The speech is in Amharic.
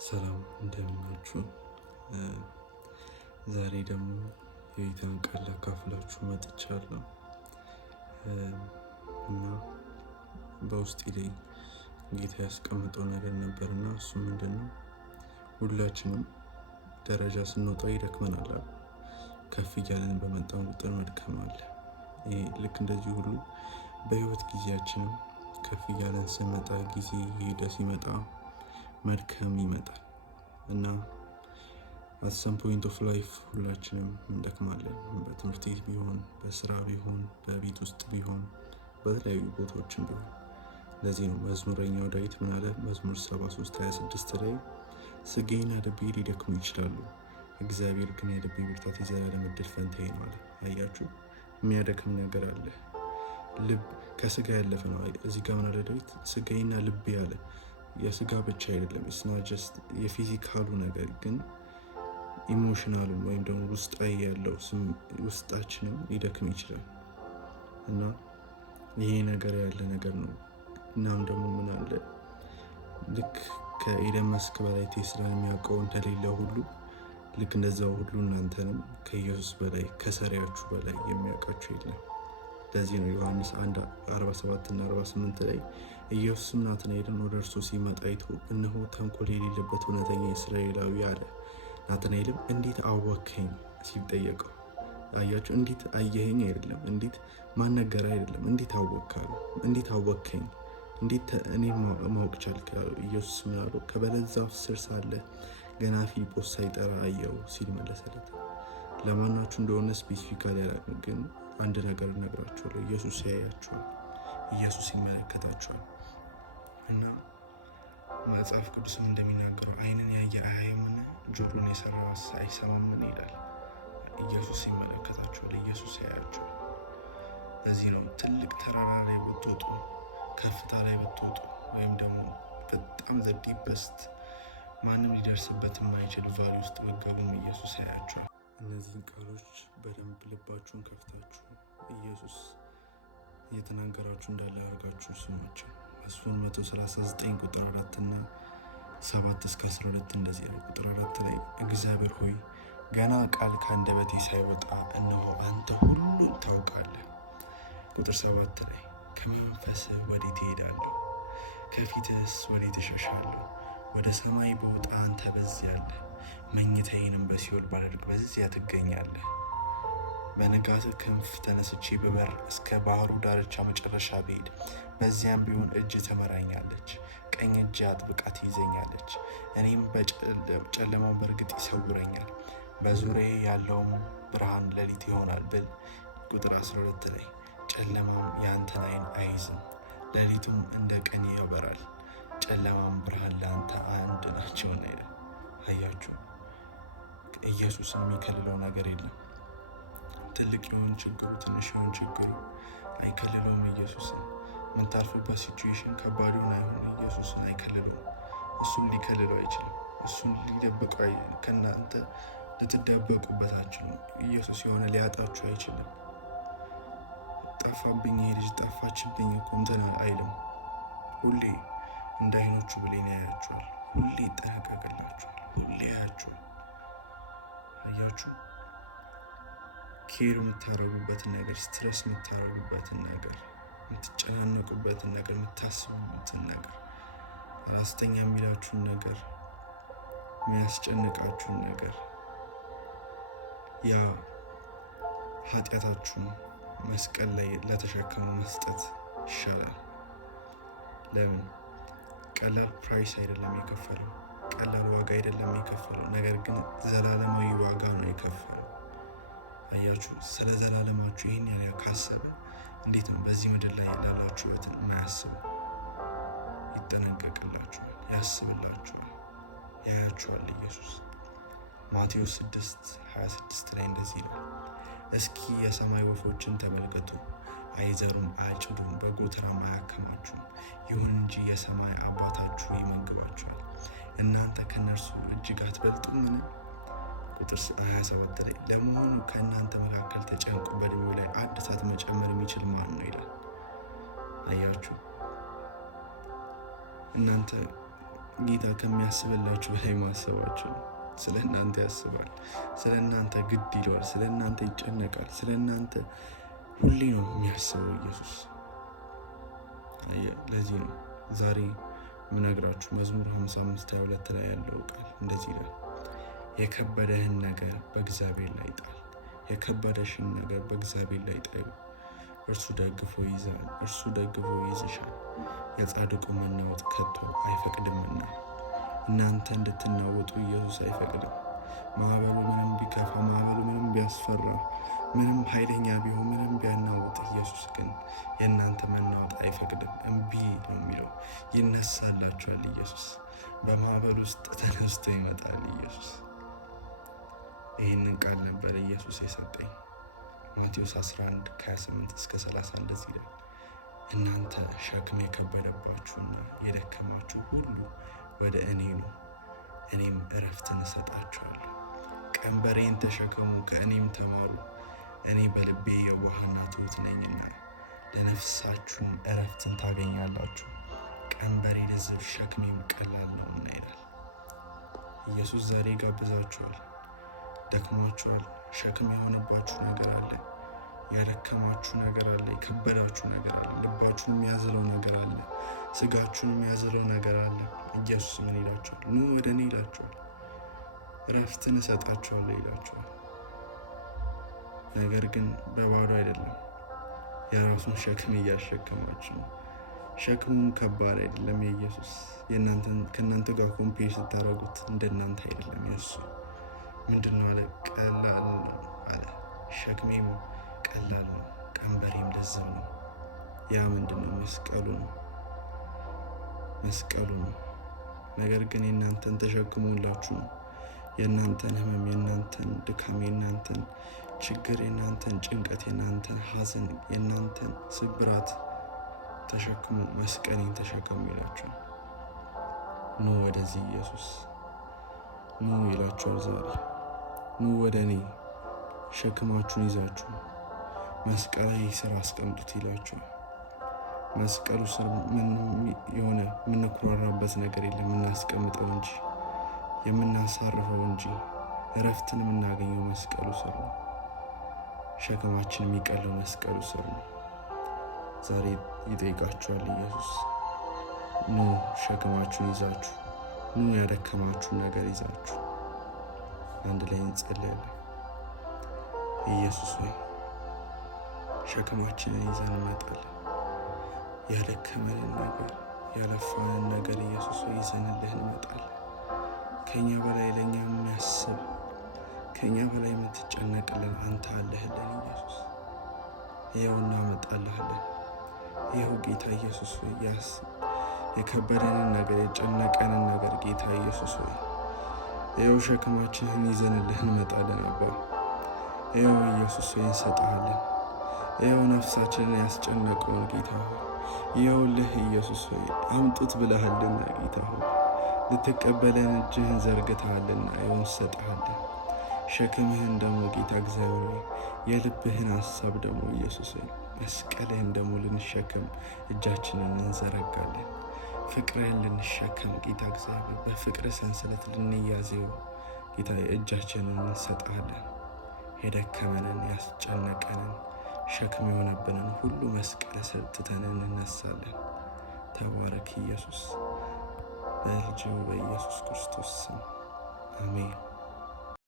ሰላም እንደምናችሁ። ዛሬ ደግሞ የጌታን ቃል ላካፍላችሁ መጥቻለሁ እና በውስጤ ላይ ጌታ ያስቀምጠው ነገር ነበርና እሱ ምንድነው? ሁላችንም ደረጃ ስንወጣ ይደክመናል። ከፍ እያለን በመጣን ቁጥር መድከም አለ። ይሄ ልክ እንደዚህ ሁሉ በህይወት ጊዜያችንም ከፍ እያለን ስንመጣ ጊዜ ሄደ ሲመጣ መድከም ይመጣል እና at some point of life ሁላችንም እንደክማለን። በትምህርት ቤት ቢሆን፣ በስራ ቢሆን፣ በቤት ውስጥ ቢሆን፣ በተለያዩ ቦታዎችም ቢሆን። ለዚህ ነው መዝሙረኛው ዳዊት ምን አለ? መዝሙር 73:26 ላይ ስጋዬና ልቤ ሊደክሙ ይችላሉ፣ እግዚአብሔር ግን የልቤ ብርታት የዘላለም ዕድል ፈንታዬ ነው አለ። አያችሁ፣ የሚያደክም ነገር አለ። ልብ ከስጋ ያለፈ ነው። እዚህ ጋር ምን አለ ዳዊት? ስጋዬና ልቤ አለ። የስጋ ብቻ አይደለም፣ ስና ጀስት የፊዚካሉ ነገር ግን ኢሞሽናሉ ወይም ደግሞ ውስጣዊ ያለው ውስጣችንም ሊደክም ይችላል እና ይሄ ነገር ያለ ነገር ነው። እናም ደግሞ ምን አለ? ልክ ከኤደን መስክ በላይ ቴስላን የሚያውቀው እንደሌለ ሁሉ ልክ እንደዛው ሁሉ እናንተንም ከኢየሱስ በላይ ከሰሪያችሁ በላይ የሚያውቃችሁ የለም። ለዚህ ነው ዮሐንስ 1:47 እና 48 ላይ ኢየሱስም ናትናኤልን ወደ እርሱ ሲመጣ አይቶ እነሆ ተንኮል የሌለበት እውነተኛ እስራኤላዊ አለ። ናትናኤልም እንዴት አወከኝ ሲል ጠየቀው። አያችሁ፣ እንዴት አየኸኝ አይደለም፣ እንዴት ማነገር አይደለም፣ እንዴት አወካሉ፣ እንዴት አወከኝ፣ እንዴት እኔ ማወቅ ቻልክ? ኢየሱስ ምን አለው? ከበለስ ዛፍ ስር ሳለ ገና ፊልጶስ ሳይጠራ አየው ሲል መለሰለት። ለማናችሁ እንደሆነ ስፔሲፊካሊ አላውቅም፣ ግን አንድ ነገር እነግራችኋለሁ። ኢየሱስ ያያችኋል፣ ኢየሱስ ይመለከታችኋል እና መጽሐፍ ቅዱስም እንደሚናገረው ዓይንን ያየ አያይምን፣ ጆሮን የሰራ አይሰማምን ይላል። ኢየሱስ ይመለከታችኋል፣ ኢየሱስ ያያችኋል። ለዚህ ነው ትልቅ ተራራ ላይ ብትወጡ፣ ከፍታ ላይ ብትወጡ፣ ወይም ደግሞ በጣም ዘዲበስት ማንም ሊደርስበት የማይችል ቫሊ ውስጥ ብትገቡም ኢየሱስ ያያችኋል። እነዚህን ቃሎች በደንብ ልባችሁን ከፍታችሁ ኢየሱስ እየተናገራችሁ እንዳለ አድርጋችሁ ስሟቸው። መዝሙር 139 ቁጥር 4 እና 7-12 እንደዚህ ነው። ቁጥር 4 ላይ እግዚአብሔር ሆይ ገና ቃል ከአንደበቴ ሳይወጣ እነሆ አንተ ሁሉን ታውቃለህ። ቁጥር 7 ላይ ከመንፈስህ ወዴት እሄዳለሁ? ከፊትህስ ወዴት እሸሻለሁ? ወደ ሰማይ በወጣ አንተ በዚያ አለ፣ መኝታዬንም በሲኦል ባደርግ በዚያ ትገኛለህ። በንጋት ክንፍ ተነስቼ ብበር እስከ ባህሩ ዳርቻ መጨረሻ ብሄድ በዚያም ቢሆን እጅ ትመራኛለች፣ ቀኝ እጅ አጥብቃ ትይዘኛለች። እኔም በጨለማው በእርግጥ ይሰውረኛል፣ በዙሪያዬ ያለውም ብርሃን ሌሊት ይሆናል ብል። ቁጥር 12 ላይ ጨለማም የአንተን ዓይን አይዝም፣ ሌሊቱም እንደ ቀን ያበራል፣ ጨለማም ብርሃን ለአንተ አንድ ናቸውና ይላል። አያችሁ፣ ኢየሱስን የሚከልለው ነገር የለም። ትልቅ ይሁን ችግሩ፣ ትንሽ ይሁን ችግሩ አይከልለውም። ኢየሱስን የምታልፉበት ሲቹዌሽን ከባድ ይሁን አይሆን ኢየሱስን አይከልለውም። እሱን ሊከልለው አይችልም። እሱን ሊደብቀው ከእናንተ ልትደበቁበት አትችሉም። ኢየሱስ የሆነ ሊያጣችሁ አይችልም። ጠፋብኝ ይሄ ልጅ ጠፋችብኝ እኮ እንትን አይልም። ሁሌ እንደ አይኖቹ ብሌን ያያችኋል። ሁሌ ይጠነቀቅላችኋል። ሁሌ ያያችኋል። አያችሁ፣ ኬር የምታረጉበትን ነገር፣ ስትረስ የምታረጉበትን ነገር፣ የምትጨናነቁበትን ነገር፣ የምታስቡበትን ነገር፣ አላስተኛ የሚላችሁን ነገር፣ የሚያስጨንቃችሁን ነገር፣ ያ ኃጢአታችሁን መስቀል ላይ ለተሸከሙ መስጠት ይሻላል። ለምን? ቀላል ፕራይስ አይደለም የከፈለው፣ ቀላል ዋጋ አይደለም የከፈለው፣ ነገር ግን ዘላለማዊ ዋጋ ነው የከፈለው። አያችሁ፣ ስለ ዘላለማችሁ ይህን ያህል ካሰበ እንዴት ነው በዚህ ምድር ላይ ላላችሁ ህይወትን የማያስበው? ይጠነቀቅላችኋል፣ ያስብላችኋል፣ ያያችኋል። ኢየሱስ ማቴዎስ 6:26 ላይ እንደዚህ ነው፣ እስኪ የሰማይ ወፎችን ተመልከቱ፣ አይዘሩም፣ አያጭዱም፣ በጎተራም አያከማቹም፣ ይሁን እንጂ የሰማይ አባታችሁ ይመግባችኋል። እናንተ ከነርሱ እጅግ አትበልጡምን? ቁጥር 27 ላይ ለመሆኑ ከእናንተ መካከል ተጨንቆ በዕድሜው ላይ አንድ ሰዓት መጨመር የሚችል ማን ነው ይላል። አያችሁ፣ እናንተ ጌታ ከሚያስብላችሁ በላይ ማሰባችሁ ነው። ስለ እናንተ ያስባል። ስለ እናንተ ግድ ይለዋል። ስለ እናንተ ይጨነቃል። ስለ እናንተ ሁሌ ነው የሚያስበው ኢየሱስ። ለዚህ ነው ዛሬ ምነግራችሁ መዝሙር 55:22 ላይ ያለው ቃል እንደዚህ ይላል፣ የከበደህን ነገር በእግዚአብሔር ላይ ጣል፣ የከበደሽን ነገር በእግዚአብሔር ላይ ጣዩ፣ እርሱ ደግፎ ይይዛል፣ እርሱ ደግፎ ይይዝሻል። የጻድቁ መናወጥ ከቶ አይፈቅድምና። እናንተ እንድትናወጡ ኢየሱስ አይፈቅድም። ማዕበሉ ምንም ቢከፋ፣ ማዕበሉ ምንም ቢያስፈራ፣ ምንም ኃይለኛ ቢሆን፣ ምንም ቢያናውጥ ኢየሱስ ግን የእናንተ መናወጥ አይፈቅድም። እምቢ ነው የሚለው። ይነሳላችኋል ኢየሱስ። በማዕበል ውስጥ ተነስቶ ይመጣል ኢየሱስ። ይህንን ቃል ነበር ኢየሱስ የሰጠኝ። ማቴዎስ 11:28-30 እንደዚህ ይላል፣ እናንተ ሸክም የከበደባችሁና የደከማችሁ ሁሉ ወደ እኔ ኑ፣ እኔም እረፍትን እሰጣችኋለሁ። ቀንበሬን ተሸከሙ፣ ከእኔም ተማሩ፣ እኔ በልቤ የዋህና ትሑት ነኝና ለነፍሳችሁም እረፍትን ታገኛላችሁ። ቀንበሬ ልዝብ፣ ሸክሜም ቀላል ነውና ይላል ኢየሱስ። ዛሬ ጋብዛችኋል። ደክሟችኋል። ሸክም የሆነባችሁ ነገር አለ። ያደከማችሁ ነገር አለ። የከበዳችሁ ነገር አለ። ልባችሁን የሚያዝለው ነገር አለ። ስጋችሁን የሚያዝለው ነገር አለ። ኢየሱስ ምን ይላችኋል? ኑ ወደ እኔ ይላችኋል። እረፍትን እሰጣችኋለሁ ይላችኋል። ነገር ግን በባዶ አይደለም። የራሱን ሸክም እያሸከማችሁ ነው። ሸክሙም ከባድ አይደለም የኢየሱስ። ከእናንተ ጋር ኮምፔር ስታደርጉት እንደናንተ አይደለም የእሱ። ምንድነው አለ? ቀላል ነው አለ። ሸክሜም ቀላል ነው፣ ቀንበሬም ለዝብ ነው። ያ ምንድነው? መስቀሉ ነው። መስቀሉ ነው። ነገር ግን የእናንተን ተሸክሞላችሁ ነው። የእናንተን ህመም፣ የእናንተን ድካም፣ የእናንተን ችግር፣ የእናንተን ጭንቀት፣ የእናንተን ሐዘን፣ የእናንተን ስብራት ተሸክሙ፣ መስቀሌን ተሸከሙ ይላችኋል። ኑ ወደዚህ ኢየሱስ ኑ ይላችኋል ዛሬ። ኑ ወደ እኔ ሸክማችሁን ይዛችሁ መስቀሌ ስር አስቀምጡት ይላችኋል። መስቀሉ ስር የሆነ የምንኩራራበት ነገር የለም። የምናስቀምጠው እንጂ የምናሳርፈው እንጂ እረፍትን የምናገኘው መስቀሉ ስር ነው። ሸክማችን የሚቀለው መስቀሉ ስር ነው። ዛሬ ይጠይቃችኋል ኢየሱስ። ኑ ሸክማችሁን ይዛችሁ፣ ኑ ያደከማችሁን ነገር ይዛችሁ። አንድ ላይ እንጸልያለን። ኢየሱስ ሆይ ሸክማችንን ይዘን እንመጣለን። ያደከመንን ነገር፣ ያለፋንን ነገር ኢየሱስ ሆይ ይዘንልህ እንመጣለን። ከኛ በላይ ለእኛ የሚያስብ፣ ከኛ በላይ የምትጨነቅልን አንተ አለህልን ኢየሱስ። ይኸው እናመጣልሃለን። ይኸው ጌታ ኢየሱስ ሆይ የከበደንን ነገር፣ የጨነቀንን ነገር ጌታ ኢየሱስ ሆይ ይኸው ሸክማችንን ይዘንልህ እንመጣለን አባ። ይኸው ኢየሱስ ሆይ እንሰጥሃለን። ይኸው ነፍሳችንን ያስጨነቀውን ጌታ ሆይ ይኸውልህ ኢየሱስ ሆይ አምጡት ብለሃልና ጌታ ሆይ ልትቀበለን እጅህን ዘርግተሃልና ይኸው እንሰጥሃለን። ሸክምህን ደግሞ ጌታ እግዚአብሔር ሆይ የልብህን ሐሳብ ደግሞ ኢየሱስ ሆይ መስቀልህን ደግሞ ልንሸከም እጃችንን እንዘረጋለን። ፍቅርህን ልንሸከም ጌታ እግዚአብሔር በፍቅር ሰንሰለት ልንያዘው ጌታ እጃችንን እንሰጥሃለን። የደከመንን ያስጨነቀንን ሸክም የሆነብንን ሁሉ መስቀል ስር ትተን እንነሳለን። ተባረክ ኢየሱስ። በልጁ በኢየሱስ ክርስቶስ ስም አሜን።